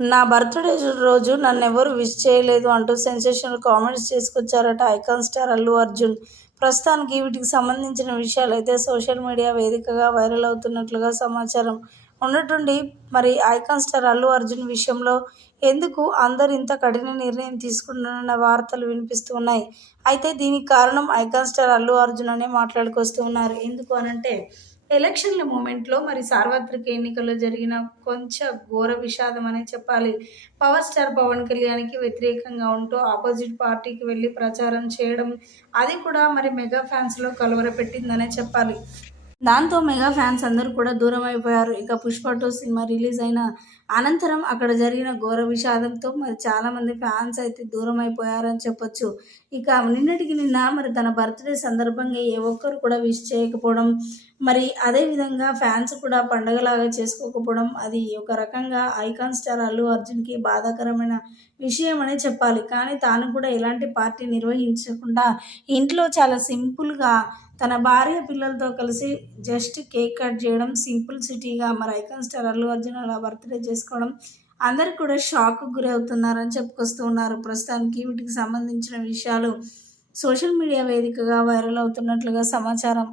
నా బర్త్‌డే రోజు నన్నెవరూ విష్ చేయలేదు అంటూ సెన్సేషనల్ కామెంట్స్ చేసుకొచ్చారట ఐకాన్ స్టార్ అల్లు అర్జున్. ప్రస్తుతానికి వీటికి సంబంధించిన విషయాలైతే సోషల్ మీడియా వేదికగా వైరల్ అవుతున్నట్లుగా సమాచారం. ఉన్నట్టుండి మరి ఐకాన్ స్టార్ అల్లు అర్జున్ విషయంలో ఎందుకు అందరూ ఇంత కఠిన నిర్ణయం తీసుకుంటున్నారన్న వార్తలు వినిపిస్తూ ఉన్నాయి. అయితే దీనికి కారణం ఐకాన్ స్టార్ అల్లు అర్జున్ అనే మాట్లాడుకొస్తూ ఉన్నారు. ఎందుకు అనంటే ఎలక్షన్ల మూమెంట్‌లో మరి సార్వత్రిక ఎన్నికల్లో జరిగిన కొంచెం ఘోర విషాదం అనే చెప్పాలి. పవర్ స్టార్ పవన్ కళ్యాణ్‌కి వ్యతిరేకంగా ఉంటూ ఆపోజిట్ పార్టీకి వెళ్లి ప్రచారం చేయడం, అది కూడా మరి మెగా ఫ్యాన్స్‌లో కలవరపెట్టిందనే చెప్పాలి. దాంతో మెగా ఫ్యాన్స్ అందరూ కూడా దూరమైపోయారు. ఇక 'పుష్ప 2' సినిమా రిలీజ్ అయిన అనంతరం అక్కడ జరిగిన ఘోర విషాదంతో మరి చాలామంది ఫ్యాన్స్ అయితే దూరమైపోయారని చెప్పొచ్చు. ఇక నిన్నటికి నిన్న మరి తన బర్త్‌డే సందర్భంగా ఏ ఒక్కరు కూడా విష్ చేయకపోవడం, మరి అదేవిధంగా ఫ్యాన్స్ కూడా పండగలాగా చేసుకోకపోవడం, అది ఒక రకంగా ఐకాన్ స్టార్ అల్లు అర్జున్‌కి బాధాకరమైన విషయం అనే చెప్పాలి. కానీ తాను కూడా ఎలాంటి పార్టీ నిర్వహించకుండా ఇంట్లో చాలా సింపుల్‌గా తన భార్య పిల్లలతో కలిసి జస్ట్ కేక్ కట్ చేయడం, సింపుల్ సిటీగా మరి ఐకాన్ స్టార్ అల్లు అర్జున్ అలా బర్త్‌డే చేసుకోవడం అందరికి కూడా షాక్‌కి గురవుతున్నారని చెప్పుకొస్తూ ఉన్నారు. ప్రస్తుతానికి వీటికి సంబంధించిన విషయాలు సోషల్ మీడియా వేదికగా వైరల్ అవుతున్నట్లుగా సమాచారం.